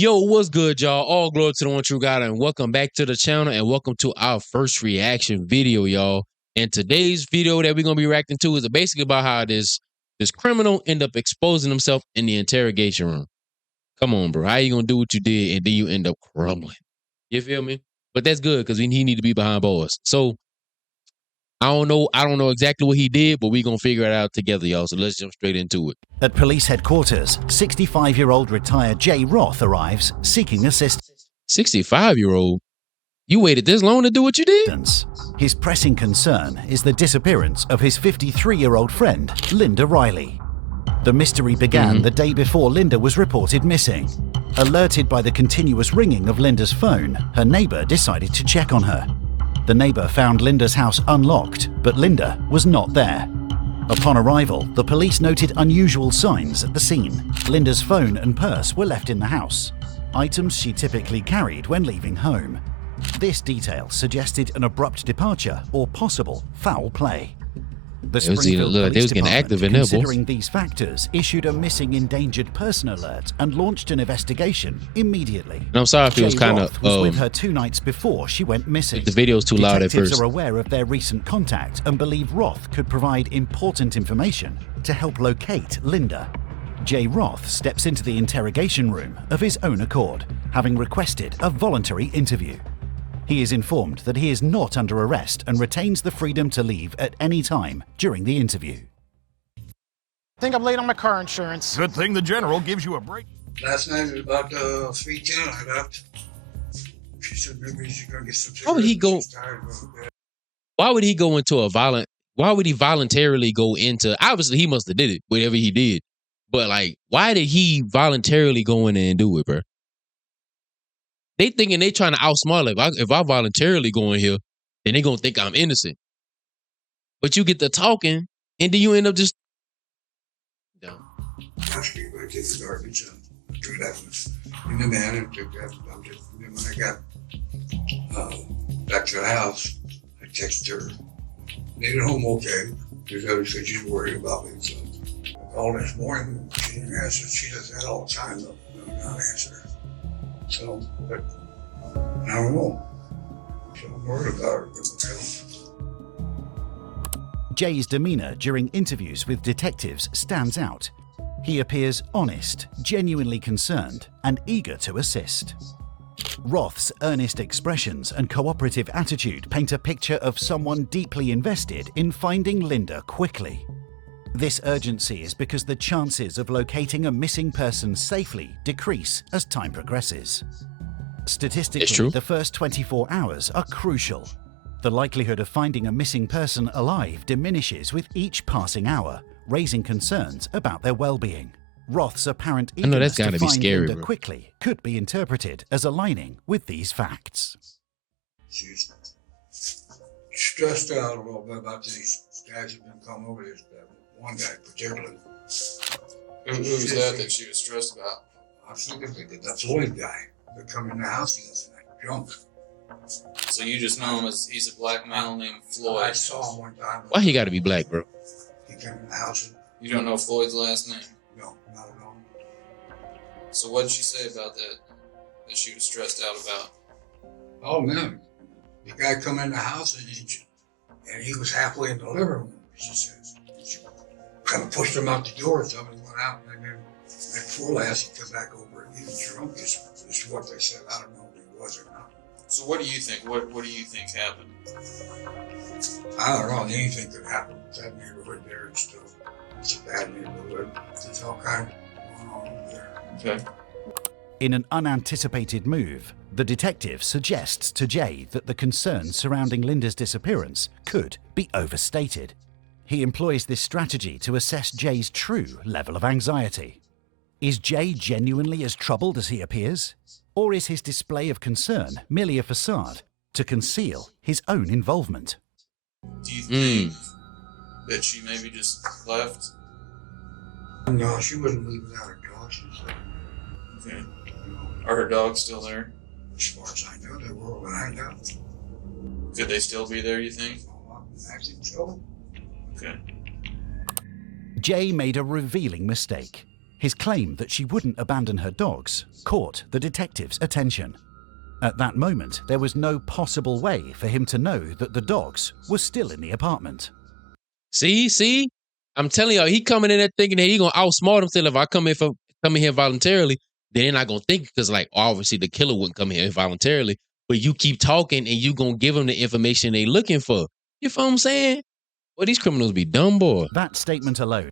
Yo, what's good, y'all? All glory to the one true God, and welcome back to the channel, and welcome to our first reaction video, y'all. And today's video that we're gonna be reacting to is basically about how this criminal end up exposing himself in the interrogation room. Come on, bro. How you gonna do what you did and then you end up crumbling? You feel me? But that's good because he need to be behind bars. So I don't know exactly what he did, but we're gonna figure it out together, y'all. So let's jump straight into it. At police headquarters, 65-year-old retired Jay Roth arrives seeking assistance. 65-year-old? You waited this long to do what you did? His pressing concern is the disappearance of his 53-year-old friend, Linda Riley. The mystery began the day before Linda was reported missing. Alerted by the continuous ringing of Linda's phone, her neighbor decided to check on her. The neighbor found Linda's house unlocked, but Linda was not there. Upon arrival, the police noted unusual signs at the scene. Linda's phone and purse were left in the house, items she typically carried when leaving home. This detail suggested an abrupt departure or possible foul play. The Springfield Police Department, considering these factors, issued a missing endangered person alert and launched an investigation immediately. And I'm sorry if it was kind of was with her 2 nights before she went missing. The video's too loud at first. Detectives are aware of their recent contact and believe Roth could provide important information to help locate Linda. Jay Roth steps into the interrogation room of his own accord, having requested a voluntary interview. He is informed that he is not under arrest and retains the freedom to leave at any time during the interview. I think I'm late on my car insurance. Good thing the general gives you a break. Last night at about 3:10 I left. She said maybe she's gonna get some cigarettes. Why would he go? Why would he go into a violent? Why would he voluntarily go into? Obviously, he must have did it, whatever he did. But like, why did he voluntarily go in there and do it, bro? They thinking they trying to outsmart. Like, if I voluntarily go in here, then they gonna think I'm innocent. But you get to talking, and then you end up just dumb. Ask me if I take the garbage and do that in the van and took that. And then when I got back to the house, I texted her. Made it home okay, because I said she's worried about me. So I called this morning. She didn't answer. She does that all the time, though. Not answer. So, but I don't know. So I'm worried about her. Jay's demeanor during interviews with detectives stands out. He appears honest, genuinely concerned, and eager to assist. Roth's earnest expressions and cooperative attitude paint a picture of someone deeply invested in finding Linda quickly. This urgency is because the chances of locating a missing person safely decrease as time progresses. Statistically, the first 24 hours are crucial. The likelihood of finding a missing person alive diminishes with each passing hour, raising concerns about their well-being. Roth's apparent eagerness to find Linda quickly could be interpreted as aligning with these facts. She's stressed out a little bit about these guys who've been coming over this. One guy particularly. Who's that she was stressed about? I was thinking the Floyd guy that come in the house the other night, drunk. So you just know him as he's a black male named Floyd. I saw him one time. Why he got to be black, bro? He came in the house. You don't know Floyd's last name? No, not at all. So what did she say about that she was stressed out about? Oh man, the guy come in the house and he was halfway in the living room. She says. Kind of pushed him out the door, somebody went out, and then that poor ass, he come back over and he was drunk, is what they said. I don't know if he was or not. So what do you think? What do you think happened? I don't know. Anything could happen with that neighborhood there. It's a bad neighborhood. There's all kinds going on over there. Okay. In an unanticipated move, the detective suggests to Jay that the concerns surrounding Linda's disappearance could be overstated. He employs this strategy to assess Jay's true level of anxiety. Is Jay genuinely as troubled as he appears? Or is his display of concern merely a facade to conceal his own involvement? Do you think that she maybe just left? No, she wasn't leaving without her dog. She was okay. Are her dogs still there? As far as I know, they were overnight out. Could they still be there, you think? I think so. Okay. Jay made a revealing mistake. His claim that she wouldn't abandon her dogs caught the detective's attention. At that moment, there was no possible way for him to know that the dogs were still in the apartment. See? I'm telling y'all, he coming in there thinking that he gonna outsmart himself. If I come in here voluntarily, then they're not gonna think, because like obviously the killer wouldn't come here voluntarily. But you keep talking and you gonna give them the information they looking for. You feel what I'm saying? Well, these criminals be dumb, boy. That statement alone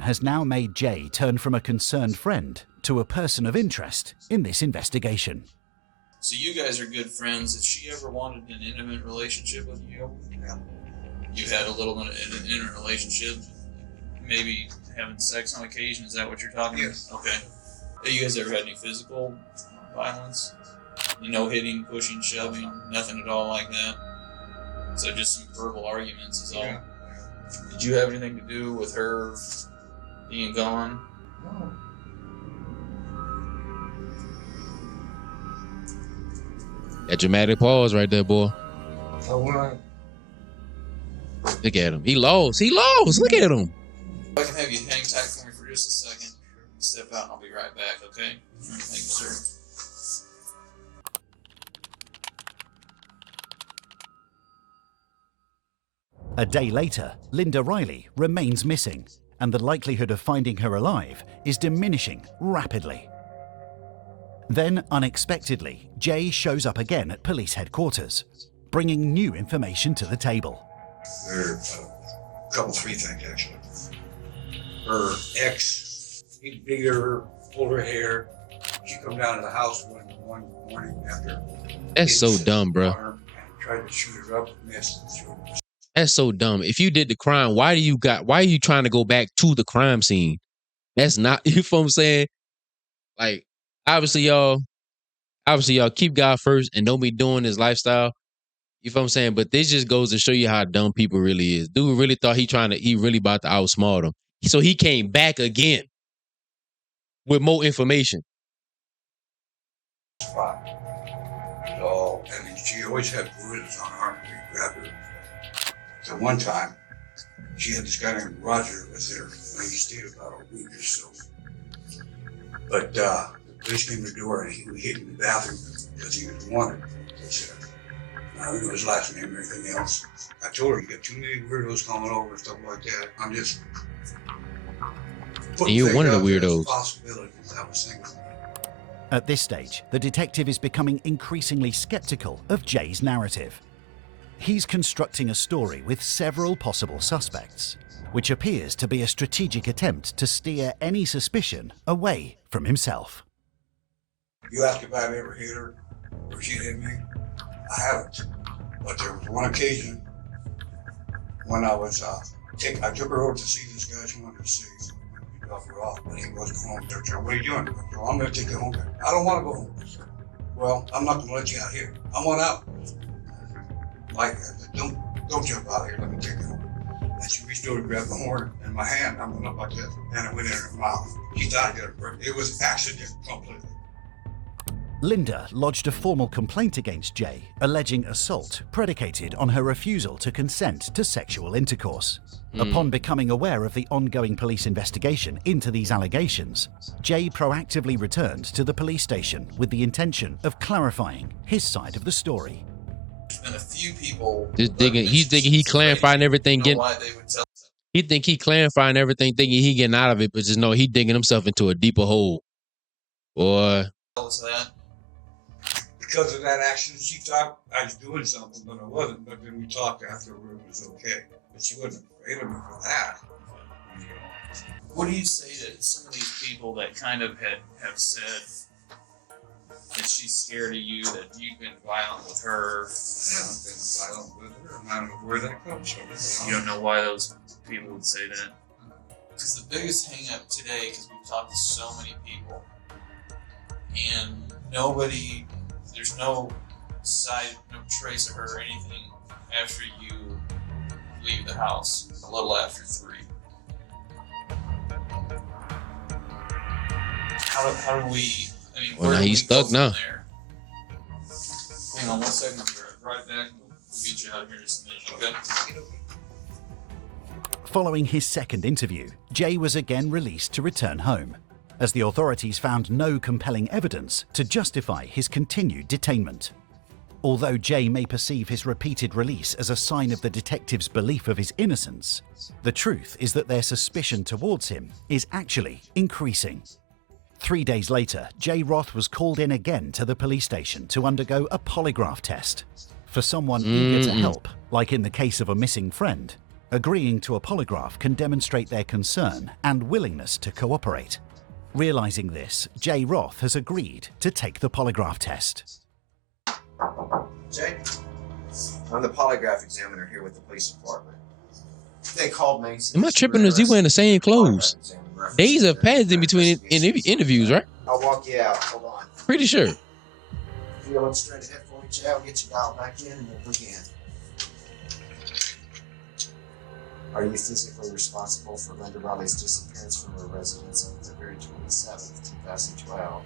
has now made Jay turn from a concerned friend to a person of interest in this investigation. So you guys are good friends. If she ever wanted an intimate relationship with you, you had a little bit of an intimate relationship, maybe having sex on occasion. Is that what you're talking Yes. about? Okay. Have you guys ever had any physical violence? No hitting, pushing, shoving, nothing at all like that? So just some verbal arguments is all. Yeah. Did you have anything to do with her being gone? No. That dramatic pause right there, boy. So when I Look at him. He lost. Look at him. I can have you hang tight for me for just a second. Step out and I'll be right back, okay? All right, thank you, sir. A day later, Linda Riley remains missing, and the likelihood of finding her alive is diminishing rapidly. Then, unexpectedly, Jay shows up again at police headquarters, bringing new information to the table. there are three things actually. Her ex, he's bigger, fuller hair. She come down to the house one morning after. That's so dumb, bro. And tried to shoot her up, missed. That's so dumb. If you did the crime, why are you trying to go back to the crime scene? That's not, you feel what I'm saying? Like, obviously y'all keep God first and don't be doing this lifestyle. You feel what I'm saying? But this just goes to show you how dumb people really is. Dude really thought he really about to outsmart him. So he came back again with more information. Spot. So, and she always had bruises on her arm. We grabbed her. So one time, she had this guy named Roger with her. And he stayed about a week or so. But the police came to the door and he was hid in the bathroom because he was wanted. They said, I don't know his last name or anything else. I told her, you got too many weirdos coming over and stuff like that. I'm just. And you're one of the weirdos. Possibilities I was thinking. At this stage, the detective is becoming increasingly skeptical of Jay's narrative. He's constructing a story with several possible suspects, which appears to be a strategic attempt to steer any suspicion away from himself. You asked if I've ever hit her or she hit me. I haven't. But there was one occasion when I was I took her over to see this guy she wanted to see. He dropped her off, but he wasn't home. They said, what are you doing? So I'm going to take you home. I don't want to go home. Well, I'm not going to let you out here. I want out. Like, don't jump out here. Let me take you home. And she reached over to grab the horn in my hand. I went up like that, and it went in her mouth. She thought I got her. It was accident completely. Linda lodged a formal complaint against Jay, alleging assault predicated on her refusal to consent to sexual intercourse. Upon becoming aware of the ongoing police investigation into these allegations, Jay proactively returned to the police station with the intention of clarifying his side of the story. There's been a few people. He's thinking he clarifying everything. Why they would tell us. He think he clarifying everything, thinking he getting out of it, but just know he digging himself into a deeper hole. Boy. Tell us that. Because of that accident, she thought I was doing something, but I wasn't. But then we talked afterward, it was okay. But she wasn't afraid of me for that. What do you say to some of these people that kind of have said that she's scared of you, that you've been violent with her? I haven't been violent with her, and I don't know where that comes from. You don't know why those people would say that? Because the biggest hang up today, because we've talked to so many people, and there's no trace of her or anything after you leave the house, a little after 3. How do we, Well, where now do he's we go stuck now. from there? Hang on 1 second, I'll be right back. We'll get you out of here in just a minute, okay? Following his second interview, Jay was again released to return home. as the authorities found no compelling evidence to justify his continued detainment. Although Jay may perceive his repeated release as a sign of the detectives' belief of his innocence, the truth is that their suspicion towards him is actually increasing. 3 days later, Jay Roth was called in again to the police station to undergo a polygraph test. For someone eager to help, like in the case of a missing friend, agreeing to a polygraph can demonstrate their concern and willingness to cooperate. Realizing this, Jay Roth has agreed to take the polygraph test. Jay, I'm the polygraph examiner here with the police department. They called me. Am I tripping or is he wearing the same clothes? Days have passed in between interviews, right? I'll walk you out. Hold on. Pretty sure. If you look straight ahead for me, Jay, I'll get you dialed back in and we'll begin. Are you physically responsible for Linda Riley's disappearance from her residence on February 27th, 2012?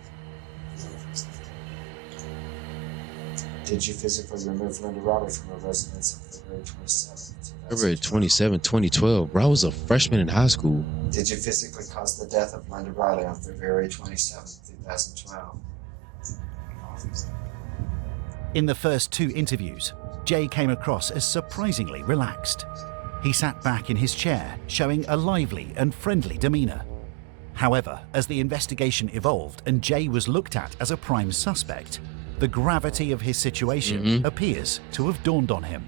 Did you physically remove Linda Riley from her residence on February 27th, 2012? February 27, 2012. Bro, I was a freshman in high school. Did you physically cause the death of Linda Riley on February 27th, 2012? In the first 2 interviews, Jay came across as surprisingly relaxed. He sat back in his chair, showing a lively and friendly demeanor. However, as the investigation evolved and Jay was looked at as a prime suspect, the gravity of his situation appears to have dawned on him.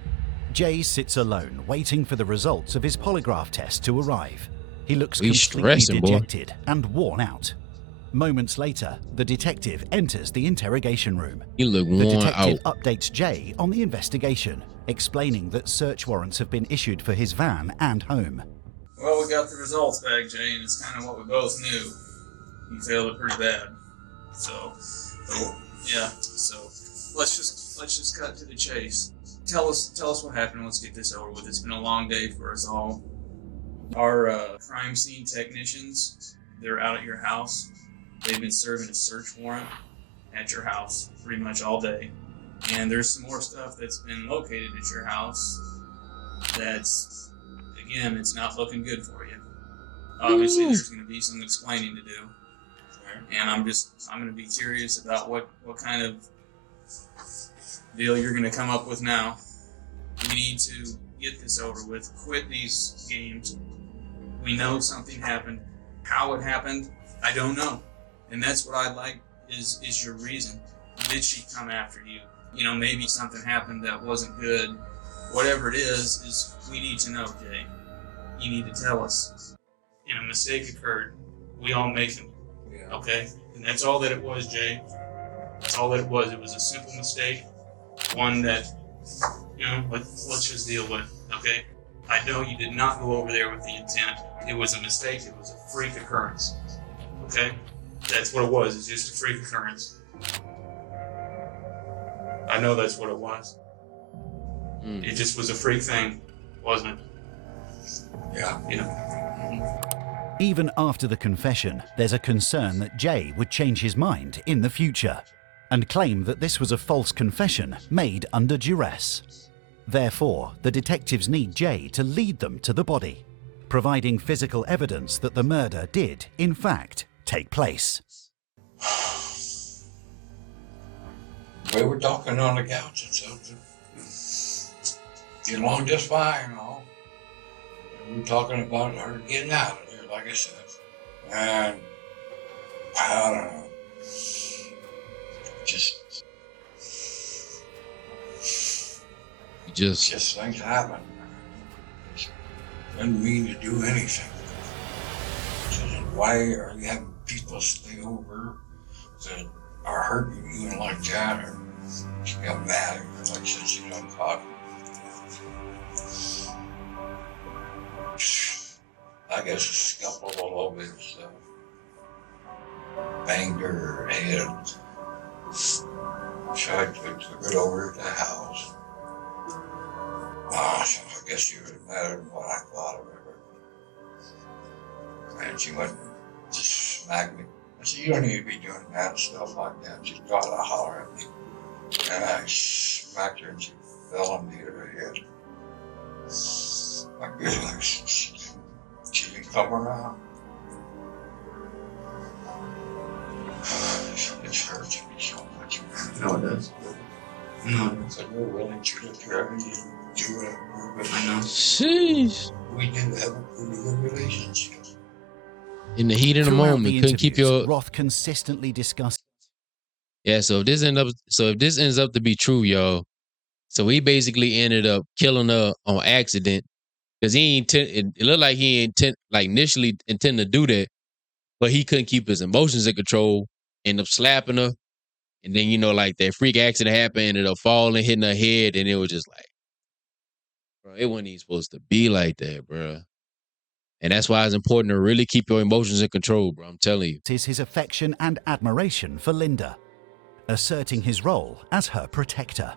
Jay sits alone, waiting for the results of his polygraph test to arrive. He looks completely dejected and worn out. Moments later, the detective enters the interrogation room. You look The worn detective out. updates Jay on the investigation, explaining that search warrants have been issued for his van and home. Well, we got the results back, Jay, and it's kind of what we both knew. You failed it pretty bad. So let's just cut to the chase. Tell us what happened. Let's get this over with. It's been a long day for us all. Our crime scene technicians, they're out at your house. They've been serving a search warrant at your house pretty much all day. And there's some more stuff that's been located at your house that's, again, it's not looking good for you. Obviously, there's going to be some explaining to do. And I'm going to be curious about what kind of deal you're going to come up with now. We need to get this over with. Quit these games. We know something happened. How it happened, I don't know. And that's what I'd like is your reason. Did she come after you? You know, maybe something happened that wasn't good. Whatever it is we need to know, Jay. You need to tell us. And a mistake occurred. We all make them. Okay? And that's all that it was, Jay. That's all that it was. It was a simple mistake. One that, you know, let's just deal with. Okay? I know you did not go over there with the intent. It was a mistake. It was a freak occurrence. Okay? That's what it was. It's just a freak occurrence. I know that's what it was. It just was a freak thing, wasn't it? Yeah. You know. Even after the confession, there's a concern that Jay would change his mind in the future and claim that this was a false confession made under duress. Therefore, the detectives need Jay to lead them to the body, providing physical evidence that the murder did, in fact, take place. We were talking on the couch and stuff. Get along just fine, you know. We were talking about her getting out of there, like I said. And I don't know. Just things happen. Didn't mean to do anything. So why are you having people stay over that are hurting you and like that? Or she got mad at her, like said she done caught. I guess a scuffled a little bit and stuff. Banged her head. So I took it over to the house. I guess she was better than what I thought of her. And she went and just smacked me. I said, you don't need to be doing that stuff like that. She got to holler at me. And I smacked her and she fell and hit her head. Like this, like she didn't come around. No, it does. No, it does. So we're willing to look at and do whatever, but I know Sheesh. we do have a pretty good relationship. In the heat of the Throughout moment, the couldn't keep interviews, your Roth consistently discussed yeah. So if this ends up to be true, y'all. So he basically ended up killing her on accident because he it looked like he initially intended to do that, but he couldn't keep his emotions in control. Ended up slapping her, and then like that freak accident happened. Ended up falling, hitting her head, and it was just like, bro, it wasn't even supposed to be like that, bro. And that's why it's important to really keep your emotions in control, bro. I'm telling you. his affection and admiration for Linda, asserting his role as her protector.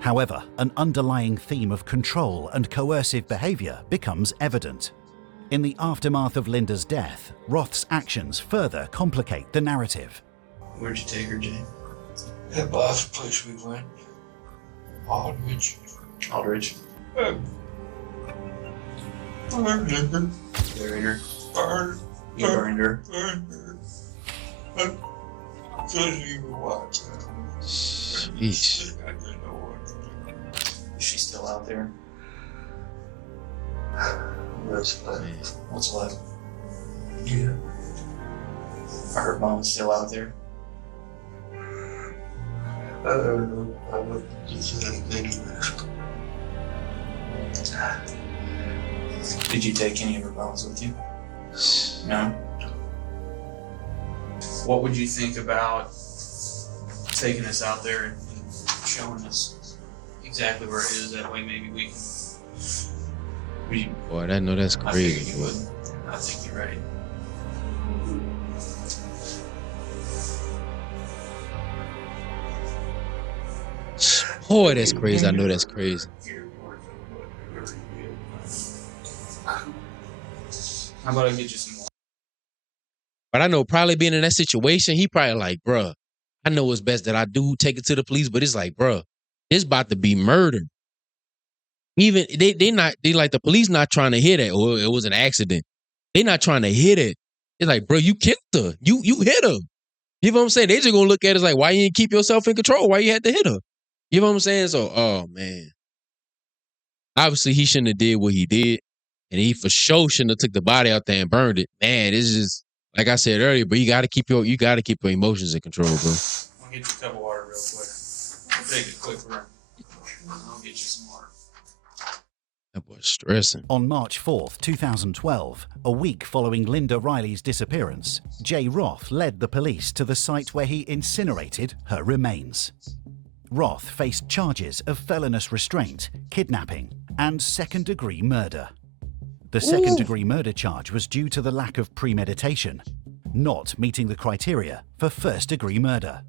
However, an underlying theme of control and coercive behavior becomes evident. In the aftermath of Linda's death, Roth's actions further complicate the narrative. Where'd you take her, Jay? That last place we went, Aldridge. Aldridge. Burned her. Buried her. Burned You burned her. her. I couldn't even watch that. Sheesh. I didn't know what to do. Is she still out there? That's like, Man. What's left? yeah. Are her bones still out there? I don't know. I wouldn't do anything. Did you take any of her bones with you? No? What would you think about taking us out there and showing us exactly where it is? That way maybe we can... Boy, I know that's I crazy. figured you Boy. would. I think you're right. Boy, that's crazy. I know that's crazy. How about I get you some more? But I know probably being in that situation, he probably like, bruh, I know it's best that I do take it to the police, but it's like, bruh, it's about to be murder. Even they like the police not trying to hit it, or it was an accident. They not trying to hit it. It's like, bro, you killed her. You hit her. You know what I'm saying? They just gonna look at it like, why you didn't keep yourself in control? Why you had to hit her? You know what I'm saying? So, oh man. Obviously, he shouldn't have did what he did. And he for sure shouldn't have took the body out there and burned it. Man, this is like I said earlier, but you gotta keep your emotions in control, bro. I'll get you a cup of water real quick. I'll take a quick run. I'll get you some water. That boy's stressing. On March 4th, 2012, a week following Linda Riley's disappearance, Jay Roth led the police to the site where he incinerated her remains. Roth faced charges of felonious restraint, kidnapping, and second-degree murder. The second-degree murder charge was due to the lack of premeditation, not meeting the criteria for first-degree murder.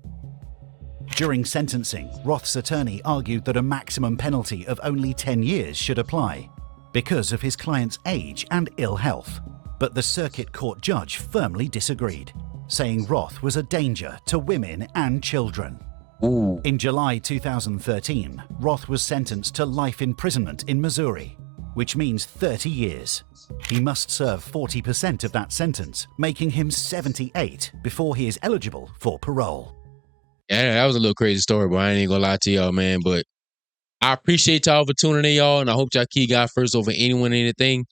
During sentencing, Roth's attorney argued that a maximum penalty of only 10 years should apply because of his client's age and ill health. But the circuit court judge firmly disagreed, saying Roth was a danger to women and children. Ooh. In July 2013, Roth was sentenced to life imprisonment in Missouri, which means 30 years. He must serve 40% of that sentence, making him 78 before he is eligible for parole. Yeah, that was a little crazy story, but I ain't gonna lie to y'all, man. But I appreciate y'all for tuning in, y'all, and I hope y'all keep God first over anyone and anything.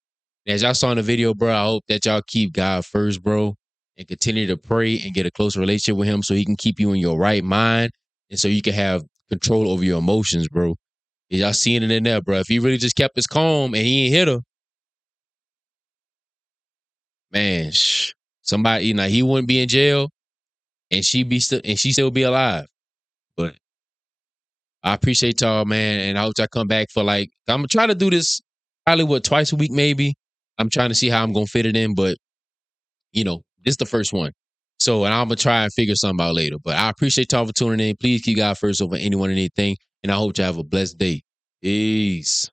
As y'all saw in the video, bro, I hope that y'all keep God first, bro, and continue to pray and get a closer relationship with him so he can keep you in your right mind and so you can have control over your emotions, bro. Y'all seeing it in there, bro. If he really just kept his calm and he ain't hit her, man, somebody, he wouldn't be in jail and she still be alive. But I appreciate y'all, man, and I hope y'all come back for I'm gonna try to do this probably twice a week, maybe. I'm trying to see how I'm gonna fit it in, but this is the first one. So, and I'm gonna try and figure something out later. But I appreciate y'all for tuning in. Please keep God first over anyone and anything, and I hope y'all have a blessed day. Peace.